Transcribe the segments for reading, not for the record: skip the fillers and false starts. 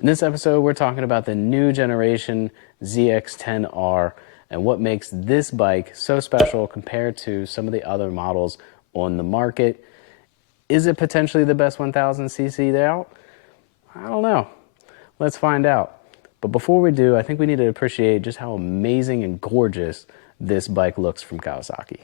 In this episode, we're talking about the new generation ZX10R and what makes this bike so special compared to some of the other models on the market. Is it potentially the best 1000cc out? I don't know. Let's find out. But before we do, I think we need to appreciate just how amazing and gorgeous this bike looks from Kawasaki.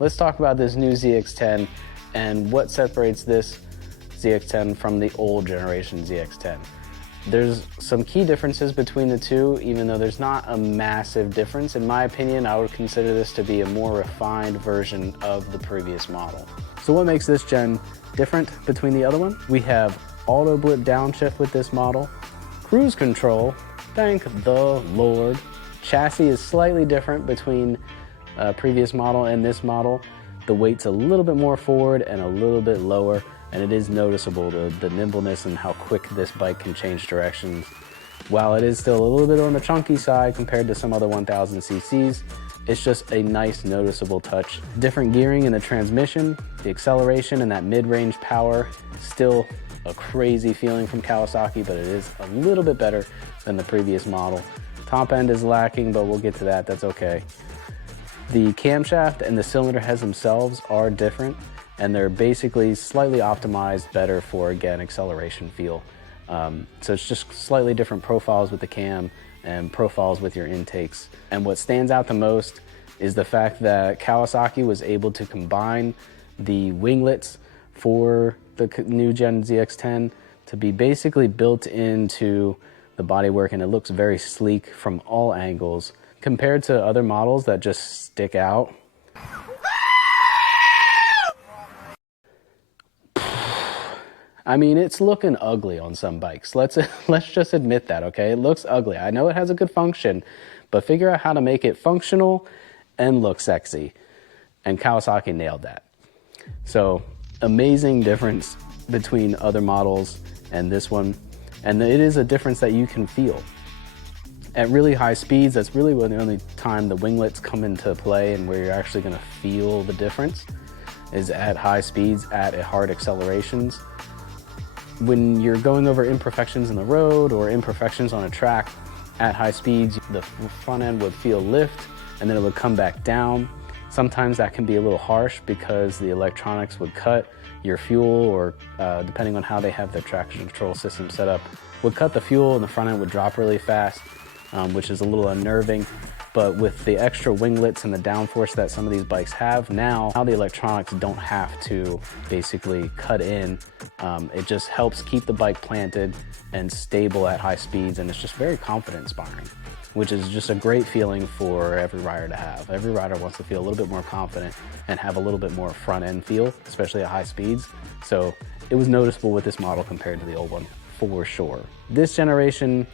Let's talk about this new ZX10 and what separates this ZX10 from the old generation ZX10. There's some key differences between the two, even though there's not a massive difference. In my opinion, I would consider this to be a more refined version of the previous model. So what makes this gen different between the other one? We have auto blip downshift with this model, cruise control, thank the Lord. Chassis is slightly different between previous model and this model. The weight's a little bit more forward and a little bit lower, and it is noticeable the nimbleness and how quick this bike can change directions. While it is still a little bit on the chunky side compared to some other 1000cc's, it's just a nice noticeable touch. Different gearing in the transmission, the acceleration and that mid-range power, still a crazy feeling from Kawasaki, but it is a little bit better than the previous model. Top end is lacking, but we'll get to that, that's okay. The camshaft and the cylinder heads themselves are different, and they're basically slightly optimized better for, again, acceleration feel. So it's just slightly different profiles with the cam and profiles with your intakes. And what stands out the most is the fact that Kawasaki was able to combine the winglets for the new Gen ZX10 to be basically built into the bodywork, and it looks very sleek from all angles compared to other models that just stick out. I mean, it's looking ugly on some bikes. Let's just admit that, okay? It looks ugly. I know it has a good function, but figure out how to make it functional and look sexy. And Kawasaki nailed that. So, amazing difference between other models and this one. And it is a difference that you can feel. At really high speeds, that's really the only time the winglets come into play and where you're actually gonna feel the difference is at high speeds, at hard accelerations. When you're going over imperfections in the road or imperfections on a track at high speeds, the front end would feel lift and then it would come back down. Sometimes that can be a little harsh because the electronics would cut your fuel, or depending on how they have their traction control system set up, would cut the fuel and the front end would drop really fast. Which is a little unnerving, but with the extra winglets and the downforce that some of these bikes have, now the electronics don't have to basically cut in. It just helps keep the bike planted and stable at high speeds, and it's just very confident inspiring, which is just a great feeling for every rider to have. Every rider wants to feel a little bit more confident and have a little bit more front end feel, especially at high speeds. So it was noticeable with this model compared to the old one, for sure. This generation,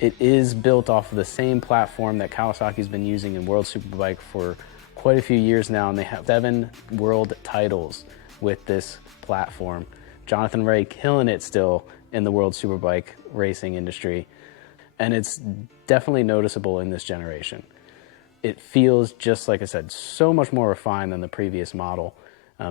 it is built off of the same platform that Kawasaki's been using in World Superbike for quite a few years now, and they have 7 world titles with this platform. Jonathan Rea killing it still in the World Superbike racing industry, and it's definitely noticeable in this generation. It feels, just like I said, so much more refined than the previous model.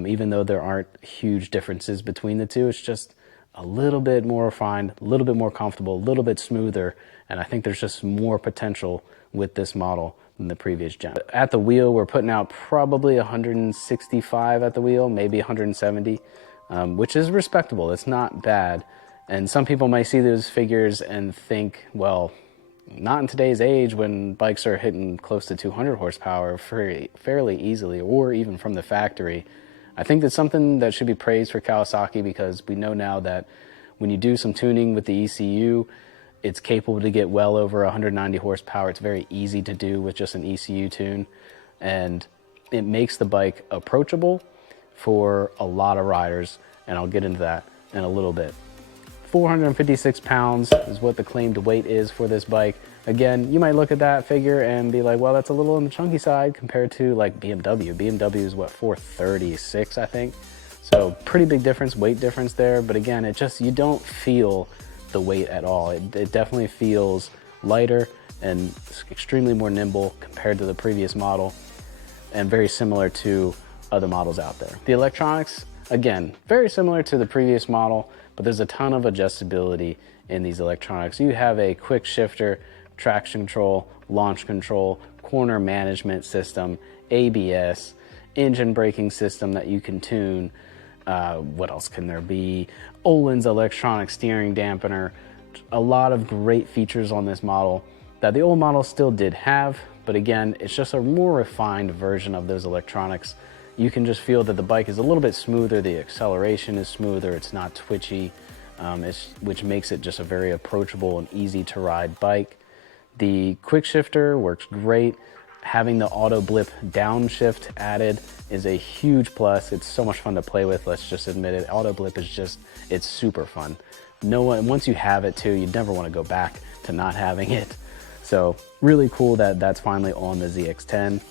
Even though there aren't huge differences between the two, it's just a little bit more refined, a little bit more comfortable, a little bit smoother, and I think there's just more potential with this model than the previous gen. At the wheel, we're putting out probably 165 at the wheel, maybe 170, which is respectable. It's not bad. And some people might see those figures and think, well, not in today's age when bikes are hitting close to 200 horsepower fairly easily, or even from the factory. I think that's something that should be praised for Kawasaki, because we know now that when you do some tuning with the ECU, it's capable to get well over 190 horsepower. It's very easy to do with just an ECU tune, and it makes the bike approachable for a lot of riders and I'll get into that in a little bit. 456 pounds is what the claimed weight is for this bike. Again, you might look at that figure and be like, well, that's a little on the chunky side compared to like BMW. BMW is what, 436, I think. So pretty big difference, weight difference there. But again, it just, you don't feel the weight at all. It definitely feels lighter and extremely more nimble compared to the previous model, and very similar to other models out there. The electronics, again, very similar to the previous model, but there's a ton of adjustability in these electronics. You have a quick shifter, traction control, launch control, corner management system, ABS, engine braking system that you can tune. What else can there be? Öhlins electronic steering dampener. A lot of great features on this model that the old model still did have, but again, it's just a more refined version of those electronics. You can just feel that the bike is a little bit smoother, the acceleration is smoother, it's not twitchy, which makes it just a very approachable and easy to ride bike. The quick shifter works great. Having the auto blip downshift added is a huge plus. It's so much fun to play with, let's just admit it. Auto blip is just, it's super fun. Once you have it too, you never want to go back to not having it. So really cool that that's finally on the ZX10.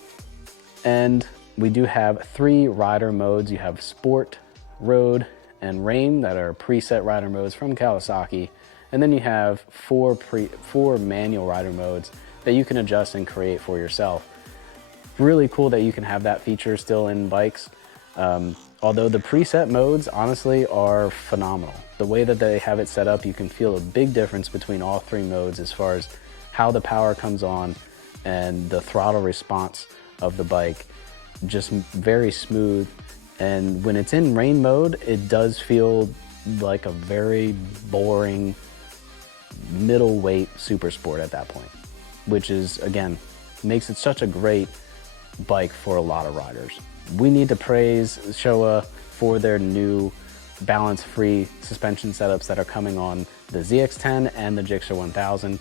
And we do have 3 rider modes. You have Sport, Road, and Rain that are preset rider modes from Kawasaki. And then you have 4 manual rider modes that you can adjust and create for yourself. Really cool that you can have that feature still in bikes. Although the preset modes honestly are phenomenal. The way that they have it set up, you can feel a big difference between all 3 modes as far as how the power comes on and the throttle response of the bike. Just very smooth. And when it's in rain mode, it does feel like a very boring middleweight super sport at that point, which is, again, makes it such a great bike for a lot of riders. We need to praise Showa for their new balance-free suspension setups that are coming on the ZX10 and the Gixxer 1000.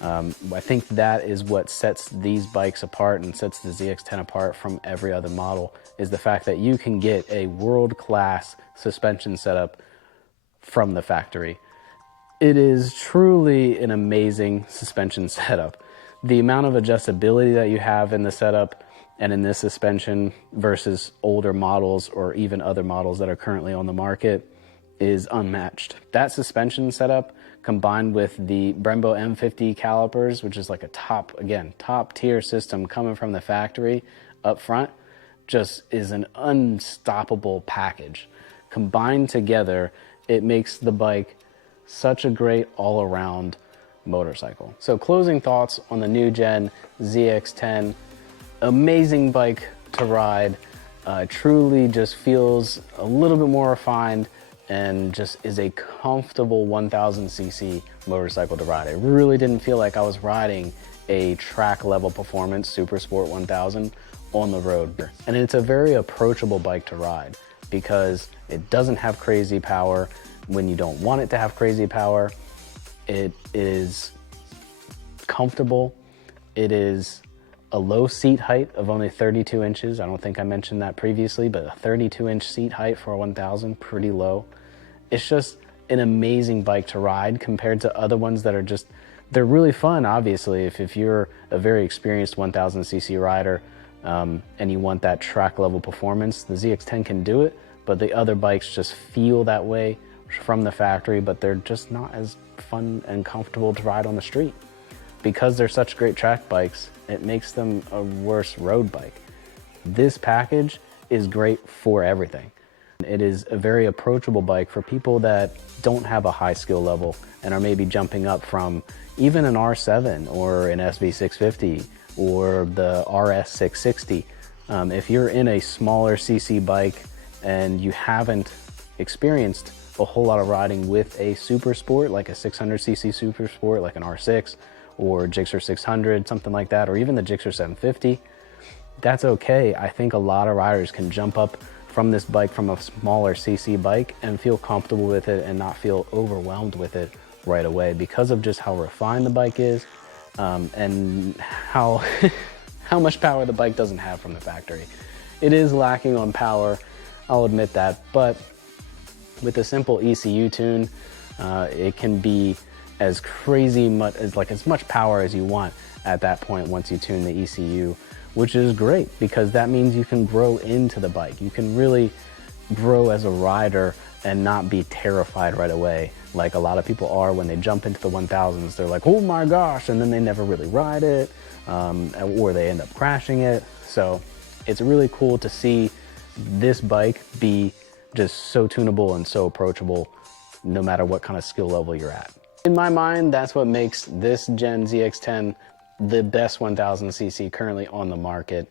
I think that is what sets these bikes apart and sets the ZX10 apart from every other model, is the fact that you can get a world-class suspension setup from the factory. It is truly an amazing suspension setup. The amount of adjustability that you have in the setup and in this suspension versus older models or even other models that are currently on the market is unmatched. That suspension setup combined with the Brembo M50 calipers, which is like a top tier system coming from the factory up front, just is an unstoppable package. Combined together, it makes the bike such a great all-around motorcycle. So closing thoughts on the new gen ZX10. Amazing bike to ride. Truly just feels a little bit more refined and just is a comfortable 1000cc motorcycle to ride. It really didn't feel like I was riding a track level performance Super Sport 1000 on the road. And it's a very approachable bike to ride because it doesn't have crazy power when you don't want it to have crazy power. It is comfortable. It is a low seat height of only 32 inches. I don't think I mentioned that previously, but a 32-inch seat height for a 1000, pretty low. It's just an amazing bike to ride compared to other ones that are just, they're really fun, obviously. If you're a very experienced 1000cc rider and you want that track level performance, the ZX10 can do it, but the other bikes just feel that way from the factory, but they're just not as fun and comfortable to ride on the street. Because they're such great track bikes, it makes them a worse road bike. This package is great for everything. It is a very approachable bike for people that don't have a high skill level and are maybe jumping up from even an R7 or an SV650 or the RS660. If you're in a smaller CC bike and you haven't experienced a whole lot of riding with a super sport, like a 600cc super sport, like an R6 or Gixxer 600, something like that, or even the Gixxer 750, that's okay. I think a lot of riders can jump up from this bike from a smaller CC bike and feel comfortable with it and not feel overwhelmed with it right away because of just how refined the bike is and how how much power the bike doesn't have from the factory. It is lacking on power, I'll admit that, but With a simple ECU tune, it can be as crazy much as as much power as you want at that point once you tune the ECU, which is great because that means you can grow into the bike. You can really grow as a rider and not be terrified right away like a lot of people are when they jump into the 1000s. They're like, oh my gosh, and then they never really ride it, or they end up crashing it. So it's really cool to see this bike be just so tunable and so approachable no matter what kind of skill level you're at. In my mind, that's what makes this Gen ZX10 the best 1000cc currently on the market.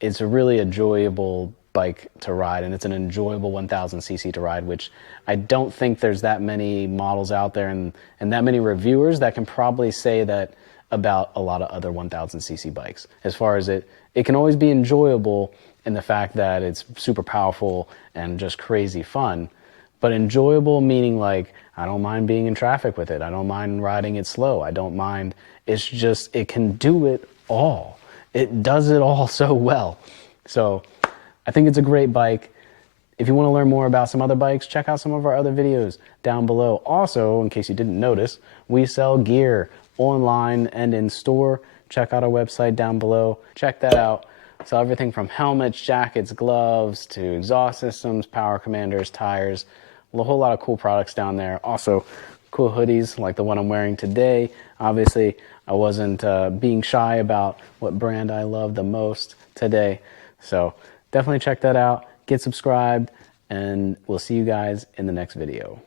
It's a really enjoyable bike to ride, and it's an enjoyable 1000cc to ride, which I don't think there's that many models out there and that many reviewers that can probably say that about a lot of other 1000cc bikes. As far as it can always be enjoyable in the fact that it's super powerful and just crazy fun, but enjoyable meaning like, I don't mind being in traffic with it. I don't mind riding it slow. I don't mind, it's just, it can do it all. It does it all so well. So I think it's a great bike. If you want to learn more about some other bikes, check out some of our other videos down below. Also, in case you didn't notice, we sell gear online and in store. Check out our website down below. Check that out. So everything from helmets, jackets, gloves, to exhaust systems, power commanders, tires, a whole lot of cool products down there. Also, cool hoodies like the one I'm wearing today. Obviously, I wasn't being shy about what brand I love the most today. So definitely check that out. Get subscribed, and we'll see you guys in the next video.